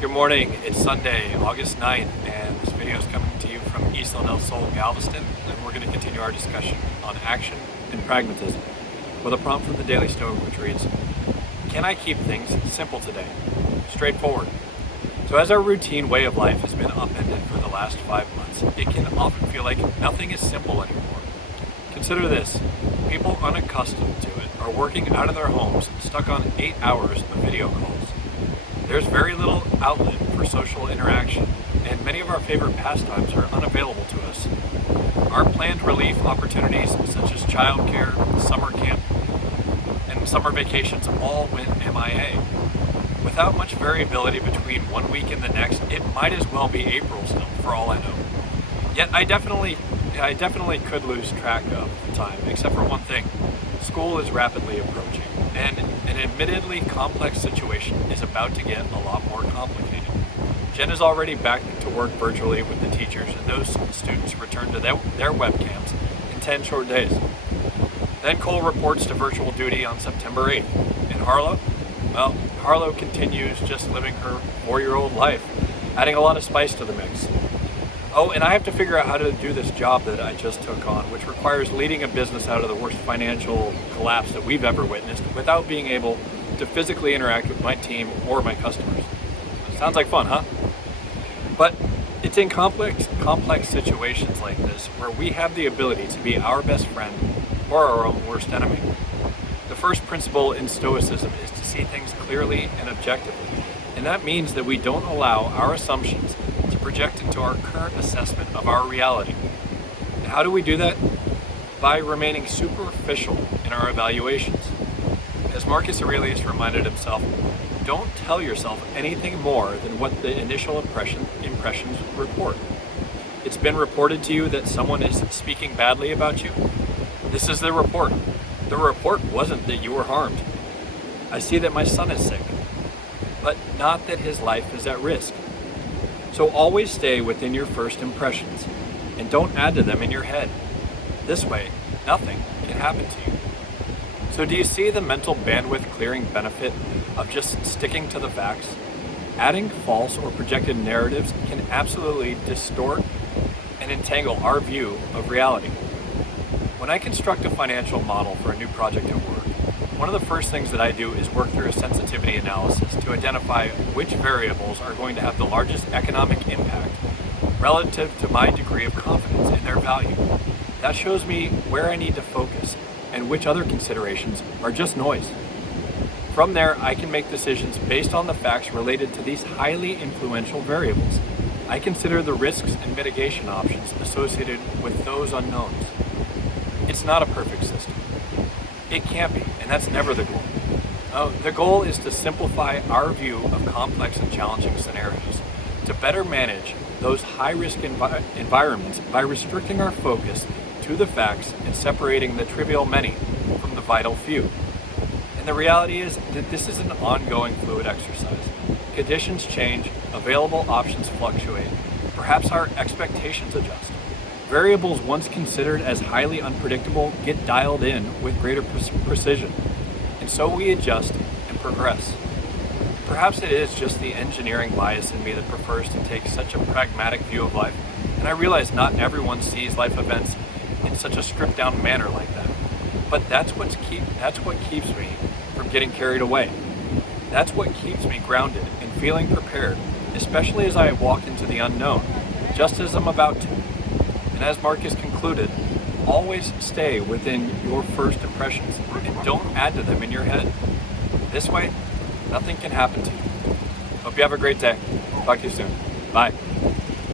Good morning, it's Sunday, August 9th, and this video is coming to you from Eastland El Sol, Galveston, and we're going to continue our discussion on action and pragmatism with a prompt from the Daily Stoic which reads, can I keep things simple today? Straightforward. So as our routine way of life has been upended for the last 5 months, it can often feel like nothing is simple anymore. Consider this, people unaccustomed to it are working out of their homes, stuck on 8 hours of video calls. There's very little outlet for social interaction, and many of our favorite pastimes are unavailable to us. Our planned relief opportunities, such as childcare, summer camp, and summer vacations, all went MIA. Without much variability between 1 week and the next, it might as well be April still, for all I know. Yet I definitely could lose track of time, except for one thing. School is rapidly approaching, and an admittedly complex situation is about to get a lot more complicated. Jen is already back to work virtually with the teachers, and those students return to their webcams in 10 short days. Then Cole reports to virtual duty on September 8th. And Harlow? Well, Harlow continues just living her 4-year-old life, adding a lot of spice to the mix. Oh, and I have to figure out how to do this job that I just took on, which requires leading a business out of the worst financial collapse that we've ever witnessed without being able to physically interact with my team or my customers. Sounds like fun, huh? But it's in complex situations like this where we have the ability to be our best friend or our own worst enemy. The first principle in Stoicism is to see things clearly and objectively, and that means that we don't allow our assumptions to project into our current assessment of our reality. And how do we do that? By remaining superficial in our evaluations. As Marcus Aurelius reminded himself, don't tell yourself anything more than what the initial impressions report. It's been reported to you that someone is speaking badly about you. This is the report. The report wasn't that you were harmed. I see that my son is sick, but not that his life is at risk. So always stay within your first impressions and don't add to them in your head. This way, nothing can happen to you. So do you see the mental bandwidth clearing benefit of just sticking to the facts? Adding false or projected narratives can absolutely distort and entangle our view of reality. When I construct a financial model for a new project at work, one of the first things that I do is work through a sensitivity analysis to identify which variables are going to have the largest economic impact relative to my degree of confidence in their value. That shows me where I need to focus and which other considerations are just noise. From there, I can make decisions based on the facts related to these highly influential variables. I consider the risks and mitigation options associated with those unknowns. It's not a perfect system. It can't be, and that's never the goal. The goal is to simplify our view of complex and challenging scenarios, to better manage those high-risk environments by restricting our focus to the facts and separating the trivial many from the vital few. And the reality is that this is an ongoing fluid exercise. Conditions change, available options fluctuate, perhaps our expectations adjust. Variables once considered as highly unpredictable get dialed in with greater precision, and so we adjust and progress. Perhaps it is just the engineering bias in me that prefers to take such a pragmatic view of life, and I realize not everyone sees life events in such a stripped-down manner like that. But that's what keeps me from getting carried away. That's what keeps me grounded and feeling prepared, especially as I walk into the unknown, just as I'm about to. And as Marcus concluded, always stay within your first impressions and don't add to them in your head. This way, nothing can happen to you. Hope you have a great day. Talk to you soon. Bye.